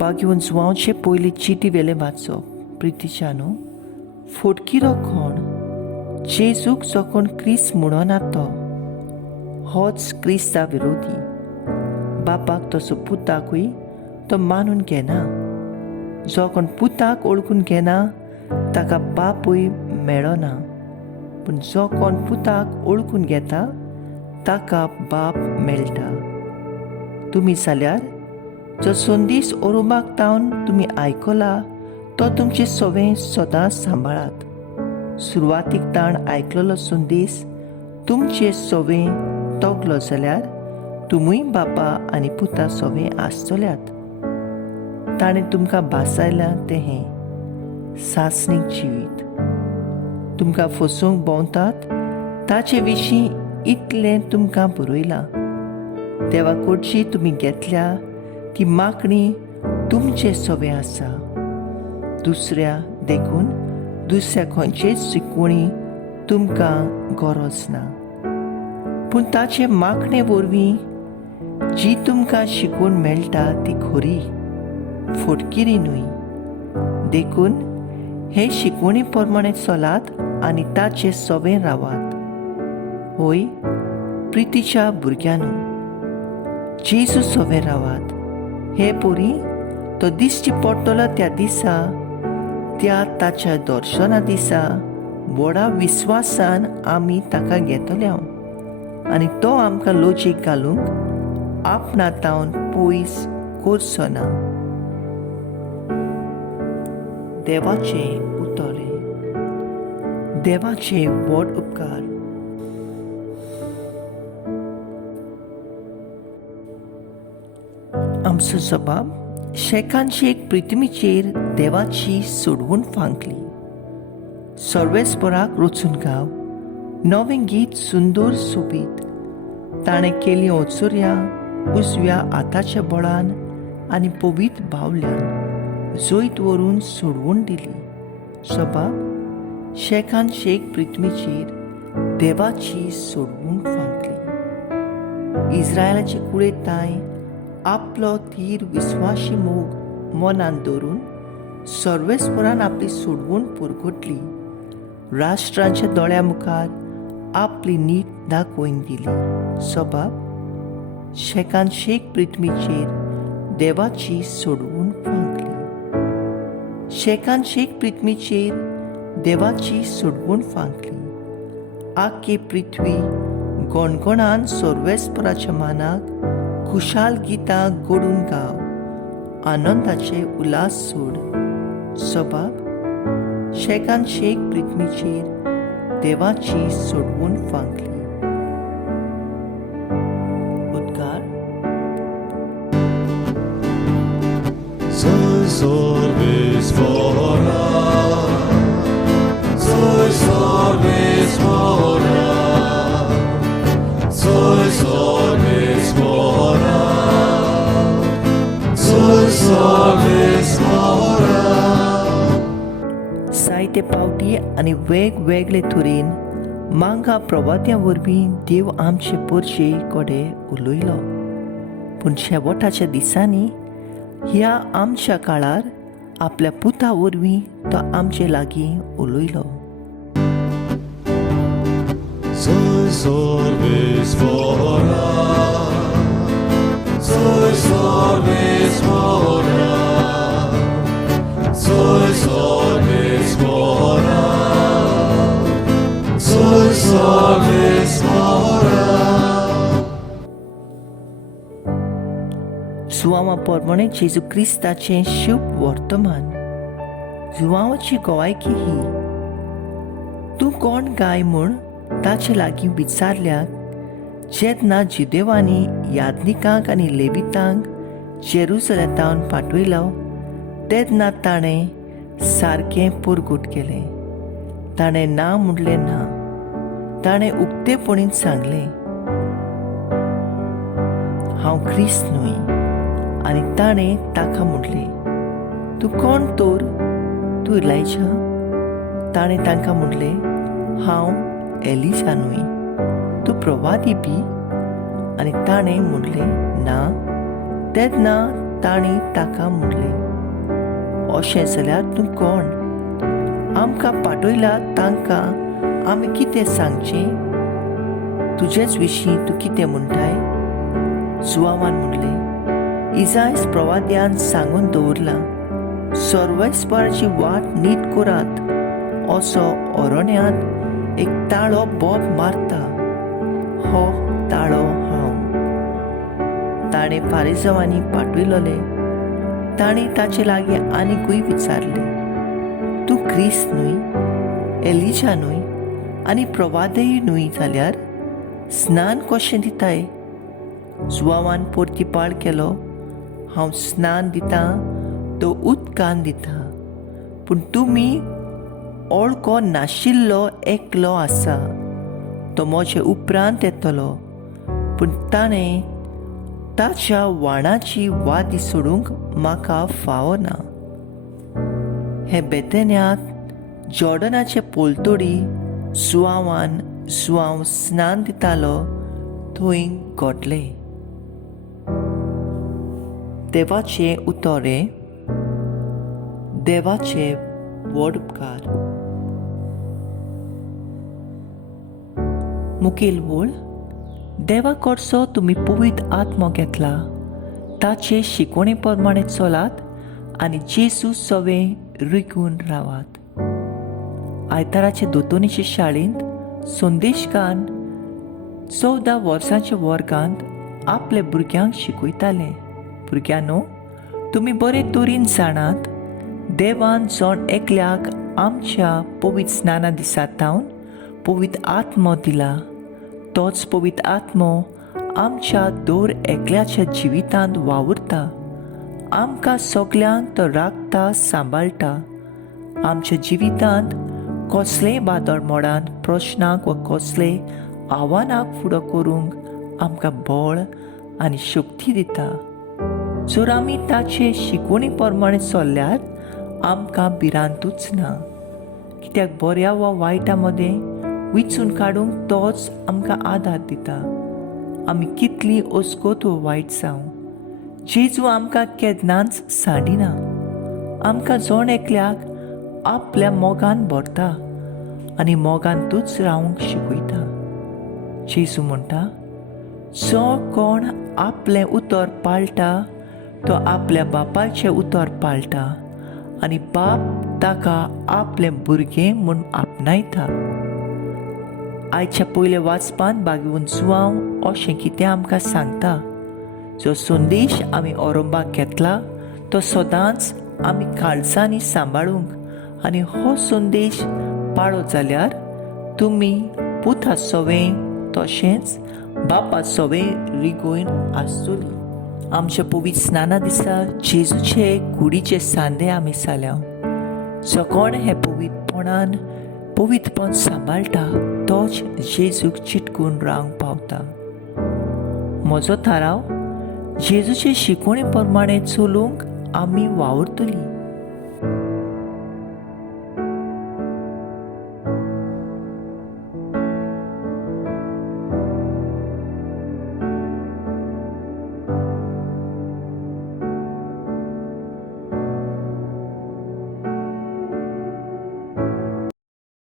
बागेवन जुवांचे पयली चिटी वेले वाचप प्रितीच्यानो फोटकिरो कोण जेजूक जो कोण क्रिस्त म्हणोना तो होच क्रिस्ता विरोधी बापाक तसो पुताकूय तो मानून घेना जो कोण पुताक ओळखून घेना ताका बापूय मेळना पूण जो कोण पुताक ओळखून घेता ताका बाप मेळटा तुमी जाल्यार जो संदेश ओरुमाक तावन तुमी आयकला तो तुमचे सवें सदांच सांबाळात सुरवातीक ताण आयकलेलो संदेश तुमचे सवें तोगलो जाल्यार तुमूय बापा आनी पुता सवें आसतल्यात ताणें तुमकां भासायलां तें हें सासणीक जिवीत तुमकां फसोवंक भोंवतात ताचे विशीं इतलें तुमकां बरयलां देवा कडची तुमी घेतल्या ती मागणी तुमचे सवें आसा दुसऱ्या देखून दुसऱ्या खंयचेच शिकवणी तुमकां गरज ना पूण ताचे मागणे वरवीं जी तुमकां शिकवण मेळटा ती खरी फोटकिरी न्हय देखून हे शिकवणी प्रमाणे चलात आनी ताचे सवें रावात होय प्रितीच्या भुरग्यांनो जेजू सवें रावात हे पोरी तो दिश्टी पडटलो त्या दिसा त्या ताच्या दर्शना दिसा व्हडा विस्वासान आमी ताका घेतले आनी तो आमकां लोचीक घालूंक आपणातावन पयस करचो ना देवाचे उतोरे देवाचे व्हड उपकार आमचो जबाब शेकांची एक प्रितमीचेर देवाची सोडवून फांकली सर्वेस्पराक रचून गाव नवें गीत सुंदर सोबीत ताणें केली ओचुऱ्या उजव्या हाताच्या बळान आनी पवित्र बावल्यान जैत व्हरून सोडवून दिली जबाब शेकान शेक प्रितमीचेर देवाची सोडवून फांकली इस्रायलाचे कुळेताय आपलो तीर विस्वाशी मोग मनान दवरून सर्वेस्परान आपली सोडवूण पुरगटली राष्ट्रांच्या दोळ्या मुखार आपली नीट दाखोवन दिली सबाब शेकान शेक प्रितमीचेर देवाची सोडवूण फांकली शेकान शेक प्रितमीचेर देवाची सोडवूण फांकली आख्खी पृथ्वी गोणगोणान सर्वेस्पराच्या मानाक खुशाल गितां घडून गाव आनंदाचे उल्हास सोड सबाब शेकान शेक प्रितमीचेर देवाची सोडवूण फांकली उद्गार जायते पावटी आनी वेगवेगळे तरेन मांगा प्रवाद्यां वरवीं देव आमचे पोरचे कडेन उलयलो पूण शेवटाच्या दिसांनी ह्या आमच्या काळार आपल्या पुता वरवीं तो आमचे लागीं उलयलो जुवांवा प्रमाणे जेजू क्रिस्ताचें शुभ वर्तमान जुवांवाची गोवायकी ही तूं कोण गाय म्हूण ताचे लागीं विचारल्याक जेन्ना जुदेवांनी यादनिकांक आनी लेवितांक जेरुसलेतावन पाठयलो तेन्ना ताणें सारकें पुरगूट केलें ताणें ना म्हणलें ना ताणें उक्तेपणीन सांगलें हांव क्रिस्त न्हय आनी ताणें ताका म्हणलें तूं कोण तर तूं इलायजा ताणें तांकां म्हणलें हांव एलिशा न्हय तूं प्रवादी बी आनी ताणें म्हणलें ना तेन्ना तांणी ताका म्हणलें, अशें जाल्यार तूं कोण? आमकां पाठयला तांकां आमी कितें सांगचें? तुजेच विशीं तूं कितें म्हणटाय? जुआवान म्हणलें, इसायास प्रवाद्यान सांगून दवरलां, सर्वेस्पराची वाट नीट करात, असो अरण्यांत एक ताळो बोब मारता, हो ताळो हांव. ताणें फारिसांवांनी पाठयलोले. तांणी ताचे लागीं आनीकूय विचारलें, तूं क्रिस्त न्हय, एलिजा न्हय, आनी प्रवादय न्हय जाल्यार स्नान कशें दिताय? जुआवान परतीपाळ केलो, हांव स्नान दितां तो उदकान दितां, पूण तुमी वळखो नाशिल्लो एकलो आसा, तो म्हजे उपरांत येतलो, पूण ताणें ताच्या वाणाची वादी सोडूंक म्हाका फावो ना. हे बेतेन्यांत जॉर्डनाचे पोलतोडी जुआवान जुआव स्नान दितालो थंय घडले. देवाचे उतोरे. देवाचे व्हड उपकार. मुखेल वळ. देवा कडचो तुमी पवित्र आत्मो घेतला, ताचे शिकवणे प्रमाणे चलात आनी जेजू सवें रिगून रावात. आयताराचे दोतोनीचे शाळेंत संदेशकान 14 वर्सांच्या वर्गांत आपले भुरग्यांक शिकयताले, भुरग्यांनो, तुमी बरे तरेन जाणात, देवान जण एकल्याक आमच्या पवित्र स्नाना दिसातावन पवित्र आत्मो दिला, तोच पवित्र आत्मो आमच्या दर एकल्याच्या जिवितांत वावुरता, आमकां सगल्यांक तो राखता, सांबाळटा. आमच्या जिवितांत कसलेय बादळ मोडान प्रश्नाक वा कसलेय आव्हानाक फुडो करूंक आमकां बळ आनी शक्ती दिता. जर आमी ताचे शिकवणी प्रमाणे चल्ल्यार आमकां भिरांतूच ना, कित्याक बऱ्या वा वायटा मदें विचून काडूंक तोच आमकां आदार दिता. आमी कितली ओस्कोत वा वायट जावं, जेजू आमकां केन्नाच सांडिना. आमकां जण एकल्याक आपल्या मोगान भरता आनी मोगांतूच रावंक शिकयता. जेजू म्हणटा, जो कोण आपलें उतर पाळटा तो आपल्या बापाचें उतर पाळटा आनी बाप ताका आपलें भुरगें म्हूण आपणायता. आयच्या पयले वाचपांत बागेवन जुआव अशें कितें आमकां सांगता. जो संदेश आमी औरंबाक घेतला तो सदांच आमी काळजांनी सांबाळूंक आनी हो संदेश पाळो जाल्यार तुमी पुता सवें तशेंच बापा सवें रिगोवन आसतली. आमच्या पवित्र स्नाना दिसा जेजूचे कुडीचे सांदे आमी साल्या. जो कोण हे पवित्रपण सांबाळटा तोच जेजूक चिटकून रावंक पावता. म्हजो थाराव, जेजूचे शिकवणे प्रमाणे चलूंक आमी वावुरतलीं.